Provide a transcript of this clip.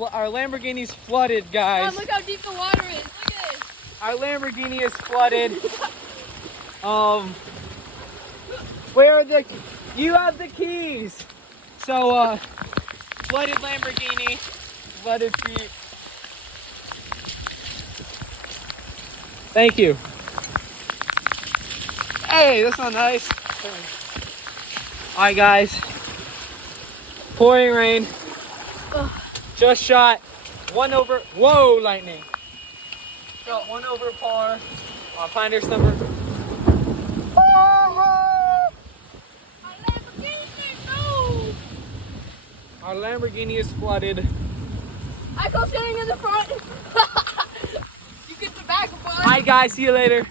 Well, our Lamborghini's flooded, Mom, guys. look how deep the water is. Look at this. Our Lamborghini is flooded. Where are the? You have the keys. So, flooded Lamborghini, flooded feet. Thank you. Hey, that's not nice. All right, guys. Pouring rain. Just shot 1 over. Whoa, lightning. Shot 1 over par on Pinehurst number. Our Lamborghini is flooded. I go standing in the front. You get the back, bud. All right, guys. See you later.